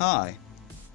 Hi!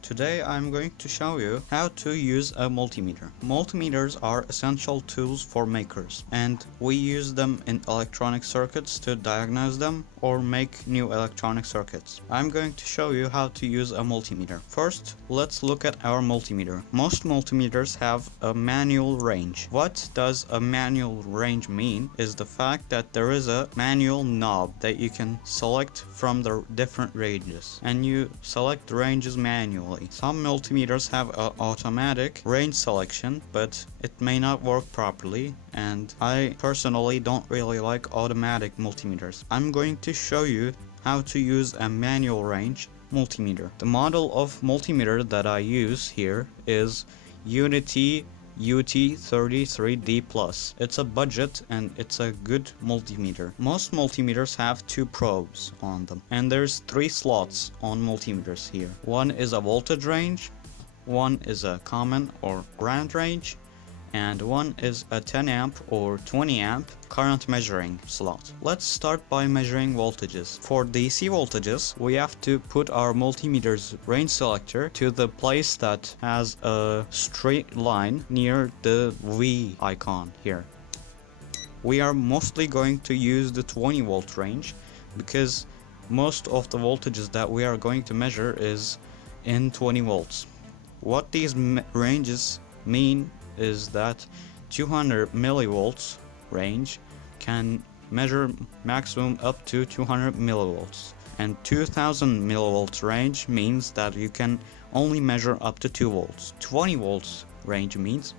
Today I'm going to show you how to use a multimeter. Multimeters are essential tools for makers, and we use them in electronic circuits to diagnose them or make new electronic circuits. I'm going to show you how to use a multimeter. First, let's look at our multimeter. Most multimeters have a manual range. What does a manual range mean is the fact that there is a manual knob that you can select from the different ranges, and you select the ranges manually. Some multimeters have an automatic range selection, but it may not work properly, and I personally don't really like automatic multimeters. I'm going to show you how to use a manual range multimeter. The model of multimeter that I use here is Unity UT33D+. It's a budget and it's a good multimeter. Most multimeters have two probes on them, and there's 3 slots on multimeters here. One is a voltage range, one is a common or ground range, and one is a 10 amp or 20 amp current measuring slot. Let's start by measuring voltages. For DC voltages, we have to put our multimeter's range selector to the place that has a straight line near the V icon here. We are mostly going to use the 20 volt range because most of the voltages that we are going to measure is in 20 volts. What these ranges mean is that 200 millivolts range can measure maximum up to 200 millivolts, and 2000 millivolts range means that you can only measure up to 2 volts. 20 volts range means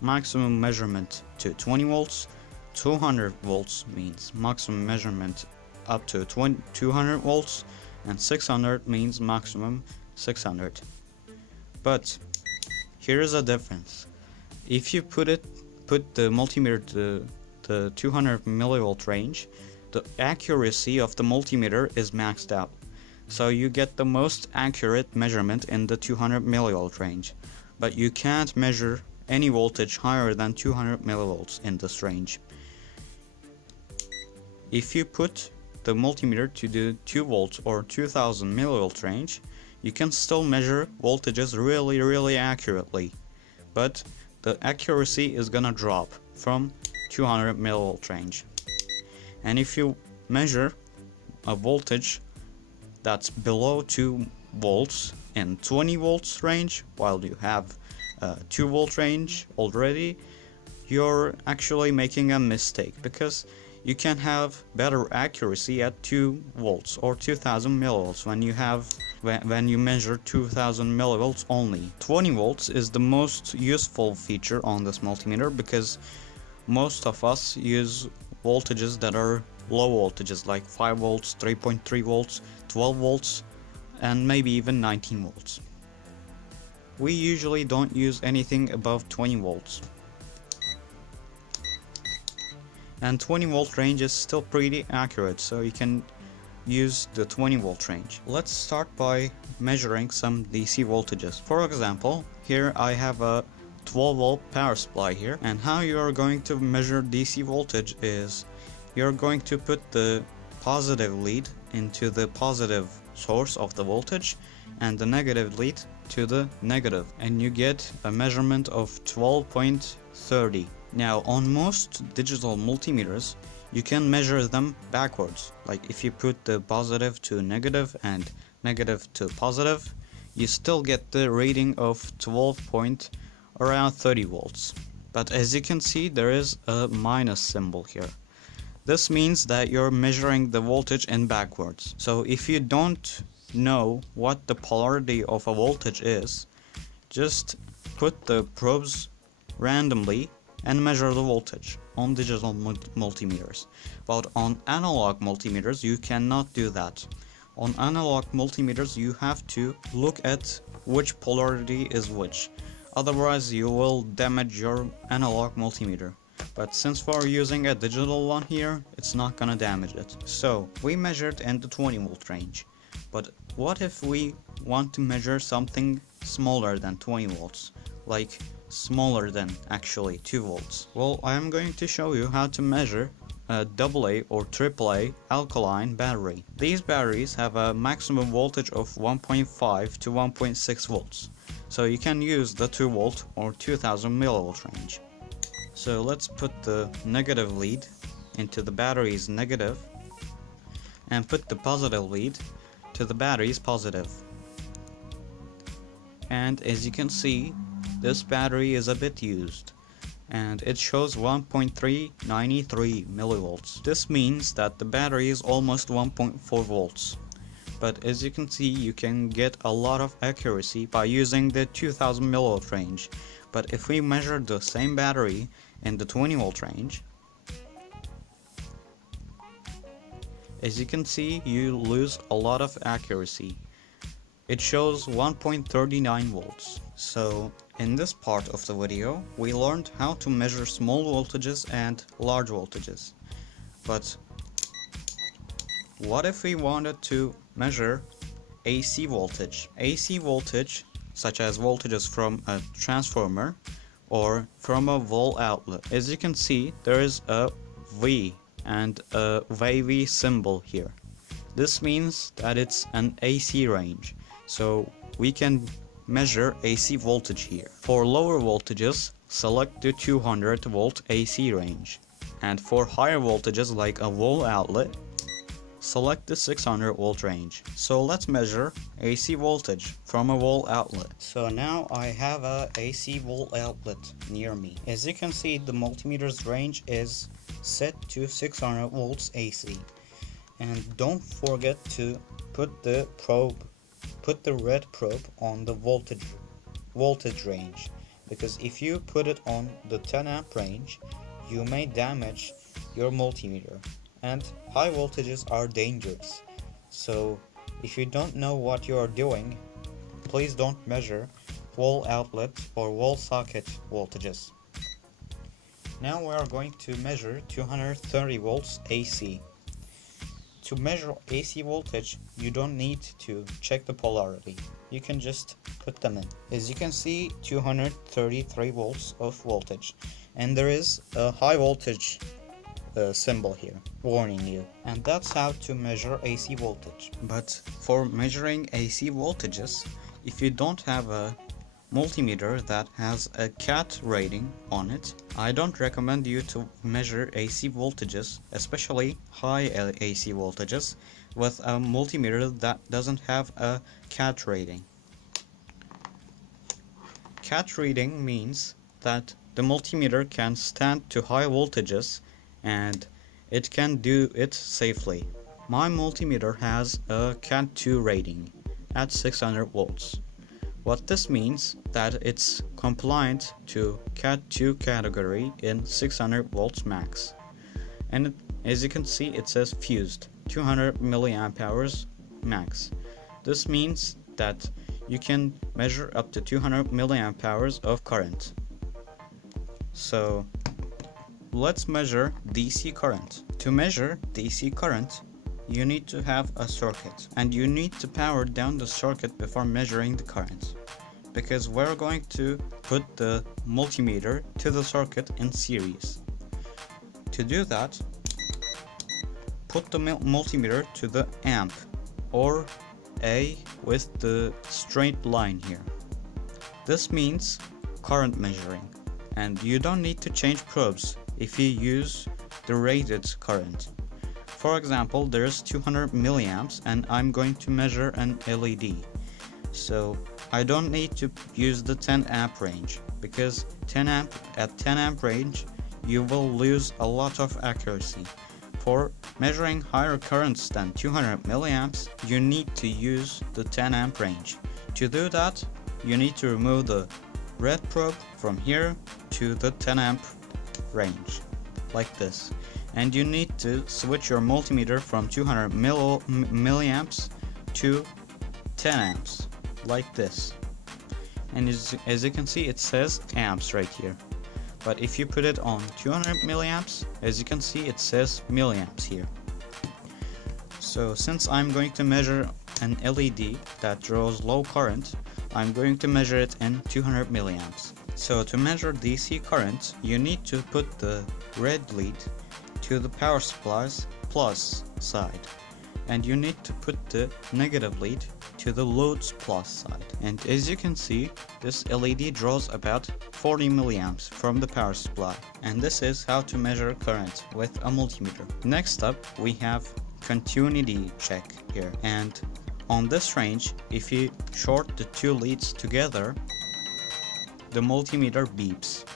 maximum measurement to 20 volts. 200 volts means maximum measurement up to 200 volts, and 600 means maximum 600. But here is a difference. If you put the multimeter to the 200 millivolt range, the accuracy of the multimeter is maxed out. So you get the most accurate measurement in the 200 millivolt range, but you can't measure any voltage higher than 200 millivolts in this range. If you put the multimeter to the 2 volts or 2000 millivolt range, you can still measure voltages really accurately, but the accuracy is gonna drop from 200 millivolt range. And if you measure a voltage that's below 2 volts in 20 volts range while you have a 2 volt range already, you're actually making a mistake, because you can have better accuracy at 2 volts or 2000 millivolts when you measure 2000 millivolts only. 20 volts is the most useful feature on this multimeter because most of us use voltages that are low voltages, like 5 volts, 3.3 volts, 12 volts, and maybe even 19 volts. We usually don't use anything above 20 volts. And 20 volt range is still pretty accurate, so you can use the 20 volt range. Let's start by measuring some DC voltages. For example, here I have a 12 volt power supply here, and how you are going to measure DC voltage is you're going to put the positive lead into the positive source of the voltage and the negative lead to the negative, and you get a measurement of 12.30. Now, on most digital multimeters, you can measure them backwards. Like if you put the positive to negative and negative to positive, you still get the reading of 30 volts. But as you can see, there is a minus symbol here. This means that you're measuring the voltage in backwards. So if you don't know what the polarity of a voltage is, just put the probes randomly and measure the voltage on digital multimeters. But on analog multimeters, you cannot do that. On analog multimeters, you have to look at which polarity is which. Otherwise, you will damage your analog multimeter. But since we're using a digital one here, it's not gonna damage it. So, we measured in the 20 volt range. But what if we want to measure something smaller than 20 volts? Like smaller than actually 2 volts. Well, I am going to show you how to measure a AA or AAA alkaline battery. These batteries have a maximum voltage of 1.5 to 1.6 volts, so you can use the 2 volt or 2000 millivolt range. So let's put the negative lead into the battery's negative and put the positive lead to the battery's positive. And as you can see, this battery is a bit used, and it shows 1.393 millivolts. This means that the battery is almost 1.4 volts. But as you can see, you can get a lot of accuracy by using the 2000 millivolt range. But if we measure the same battery in the 20 volt range, as you can see, you lose a lot of accuracy. It shows 1.39 volts. So in this part of the video, we learned how to measure small voltages and large voltages. But what if we wanted to measure AC voltage? AC voltage, such as voltages from a transformer or from a wall outlet. As you can see, there is a V and a wavy symbol here. This means that it's an AC range, so we can measure AC voltage here. For lower voltages, select the 200 volt AC range, and for higher voltages like a wall outlet, select the 600 volt range. So let's measure AC voltage from a wall outlet. So now I have a AC wall outlet near me. As you can see, the multimeter's range is set to 600 volts AC. And don't forget to put the red probe on the voltage range, because if you put it on the 10 amp range, you may damage your multimeter, and high voltages are dangerous. So if you don't know what you are doing, please don't measure wall outlet or wall socket voltages. Now we are going to measure 230 volts AC. To measure AC voltage, you don't need to check the polarity. You can just put them in. As you can see, 233 volts of voltage, and there is a high voltage symbol here warning you, and that's how to measure AC voltage. But for measuring AC voltages, if you don't have a multimeter that has a CAT rating on it, I don't recommend you to measure AC voltages, especially high AC voltages, with a multimeter that doesn't have a CAT rating. CAT rating means that the multimeter can stand to high voltages and it can do it safely. My multimeter has a CAT2 rating at 600 volts. What this means that it's compliant to CAT2 category in 600 volts max. And as you can see, it says fused 200 milliamp hours max. This means that you can measure up to 200 milliamp hours of current. So let's measure DC current. To measure DC current, you need to have a circuit, and you need to power down the circuit before measuring the current, because we're going to put the multimeter to the circuit in series. To do that, put the multimeter to the amp, or A with the straight line here. This means current measuring, and you don't need to change probes if you use the rated current. For example, there's 200 milliamps and I'm going to measure an LED. So I don't need to use the 10 amp range, because at 10 amp range you will lose a lot of accuracy. For measuring higher currents than 200 milliamps, you need to use the 10 amp range. To do that, you need to remove the red probe from here to the 10 amp range, like this. And you need to switch your multimeter from 200 milliamps to 10 amps, like this. And as you can see, it says amps right here. But if you put it on 200 milliamps, as you can see, it says milliamps here. So since I'm going to measure an LED that draws low current, I'm going to measure it in 200 milliamps. So to measure DC current, you need to put the red lead to to the power supply's plus side, and you need to put the negative lead to the load's plus side. And as you can see, this LED draws about 40 milliamps from the power supply, and this is how to measure current with a multimeter. Next up, we have continuity check here, and on this range, if you short the two leads together, the multimeter beeps.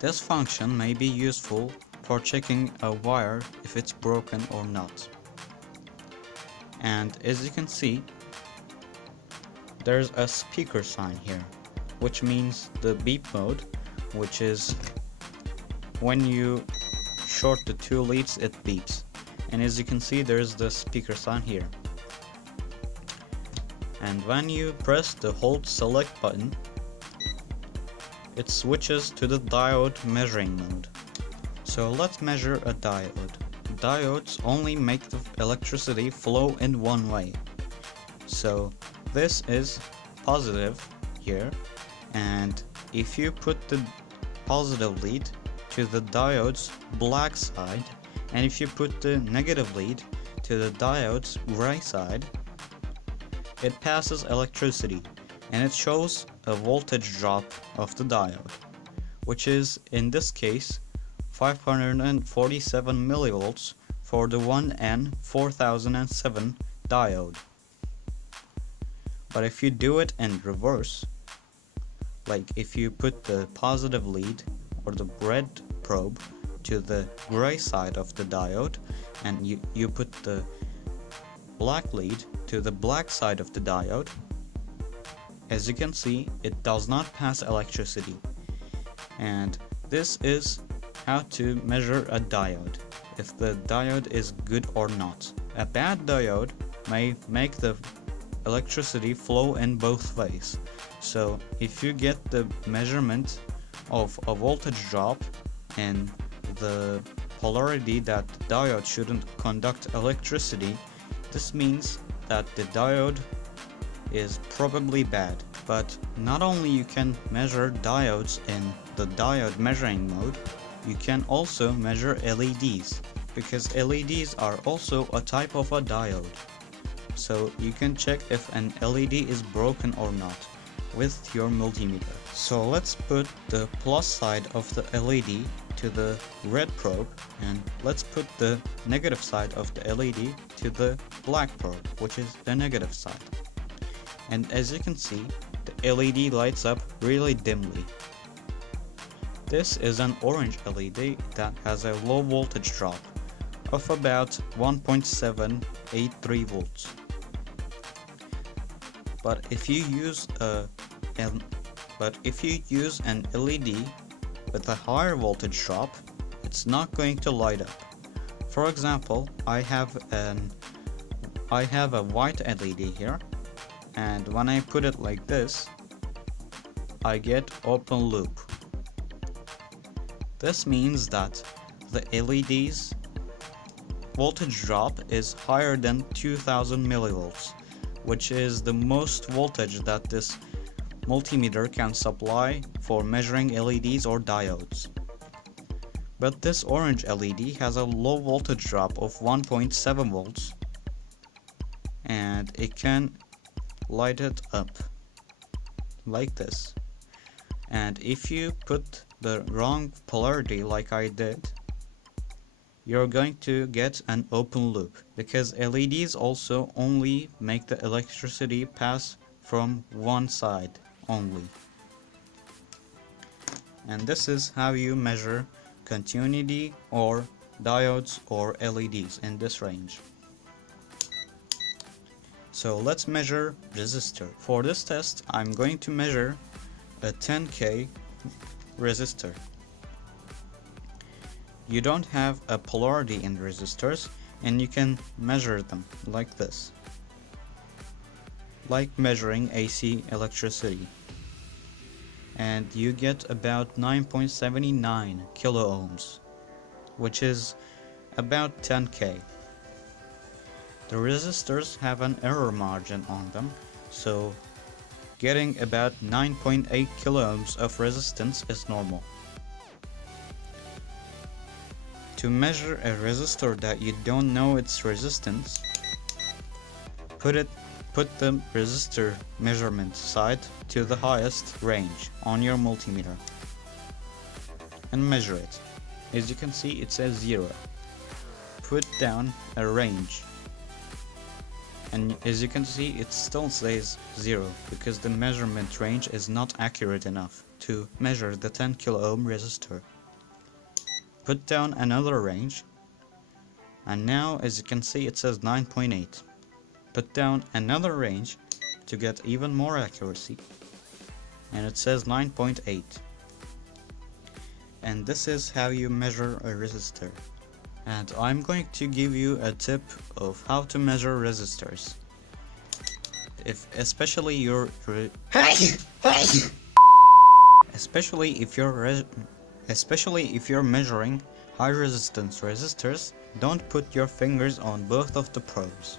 This function may be useful for checking a wire if it's broken or not. And as you can see, there's a speaker sign here, which means the beep mode, which is when you short the two leads, it beeps. And as you can see, there's the speaker sign here. And when you press the hold select button, it switches to the diode measuring mode. So let's measure a diode. Diodes only make the electricity flow in one way. So this is positive here, and if you put the positive lead to the diode's black side, and if you put the negative lead to the diode's gray side, it passes electricity, and it shows a voltage drop of the diode, which is in this case 547 millivolts for the 1N4007 diode. But if you do it in reverse, like if you put the positive lead or the red probe to the gray side of the diode, and you put the black lead to the black side of the diode, as you can see, it does not pass electricity. And this is how to measure a diode, if the diode is good or not. A bad diode may make the electricity flow in both ways. So if you get the measurement of a voltage drop in the polarity that the diode shouldn't conduct electricity, this means that the diode is probably bad. But not only you can measure diodes in the diode measuring mode, you can also measure LEDs, because LEDs are also a type of a diode. So you can check if an LED is broken or not with your multimeter. So let's put the plus side of the LED to the red probe, and let's put the negative side of the LED to the black probe, which is the negative side. And as you can see, the LED lights up really dimly. This is an orange LED that has a low voltage drop of about 1.783 volts. But if you use an LED with a higher voltage drop, it's not going to light up. For example, I have a white LED here, and when I put it like this, I get open loop. This means that the LED's voltage drop is higher than 2000 millivolts, which is the most voltage that this multimeter can supply for measuring LEDs or diodes. But this orange LED has a low voltage drop of 1.7 volts, and it can light it up like this. And if you put the wrong polarity like I did, you're going to get an open loop, because LEDs also only make the electricity pass from one side only. And this is how you measure continuity or diodes or LEDs in this range. So let's measure resistor. For this test, I'm going to measure a 10K resistor. You don't have a polarity in resistors, and you can measure them like this, like measuring AC electricity, and you get about 9.79 kilo ohms, which is about 10K. The resistors have an error margin on them, so getting about 9.8 kilo ohms of resistance is normal. To measure a resistor that you don't know its resistance, put the resistor measurement side to the highest range on your multimeter and measure it. As you can see, it says 0. Put down a range, and as you can see, it still says 0 because the measurement range is not accurate enough to measure the 10 kilo ohm resistor. Put down another range, and now as you can see, it says 9.8. Put down another range to get even more accuracy, and it says 9.8. And this is how you measure a resistor. And I'm going to give you a tip of how to measure resistors. Especially if you're measuring high resistance resistors, don't put your fingers on both of the probes.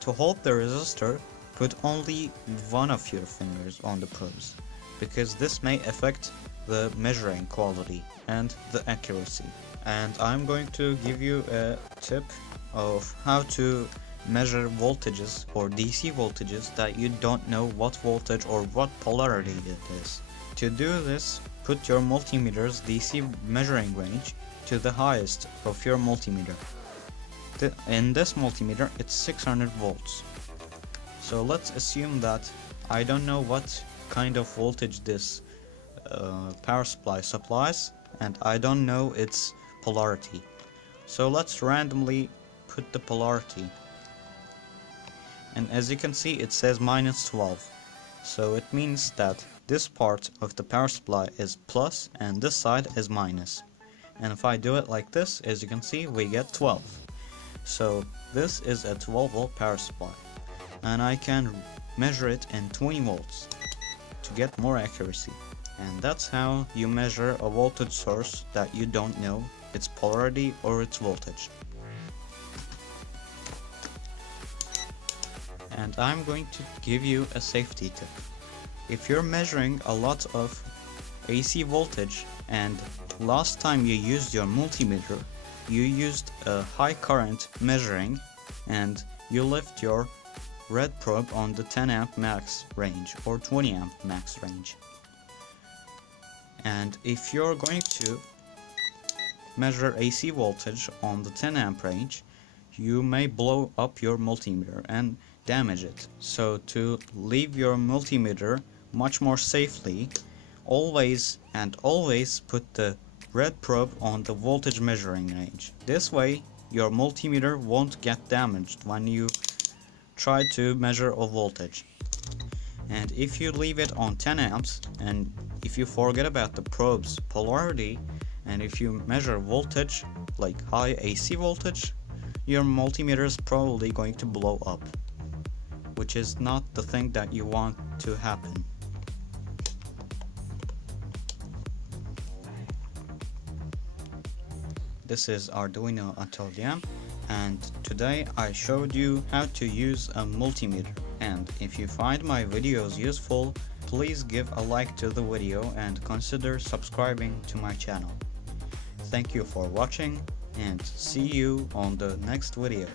To hold the resistor, put only one of your fingers on the probes, because this may affect the measuring quality and the accuracy. And I'm going to give you a tip of how to measure voltages or DC voltages that you don't know what voltage or what polarity it is. To do this, put your multimeter's DC measuring range to the highest of your multimeter. In this multimeter, it's 600 volts. So let's assume that I don't know what kind of voltage this power supply supplies, and I don't know its polarity. So let's randomly put the polarity. And as you can see, it says -12. So it means that this part of the power supply is plus and this side is minus. And if I do it like this, as you can see, we get 12. So this is a 12 volt power supply, and I can measure it in 20 volts to get more accuracy. And that's how you measure a voltage source that you don't know its polarity or its voltage. And I'm going to give you a safety tip. If you're measuring a lot of AC voltage and last time you used your multimeter, you used a high current measuring and you left your red probe on the 10 amp max range or 20 amp max range. And if you're going to measure AC voltage on the 10 amp range, you may blow up your multimeter and damage it. So to leave your multimeter much more safely, always put the red probe on the voltage measuring range. This way your multimeter won't get damaged when you try to measure a voltage. And if you leave it on 10 amps and if you forget about the probe's polarity, and if you measure voltage like high AC voltage, your multimeter is probably going to blow up, which is not the thing that you want to happen. This is Arduino Atölyem, and today I showed you how to use a multimeter. And if you find my videos useful, please give a like to the video and consider subscribing to my channel. Thank you for watching, and see you on the next video.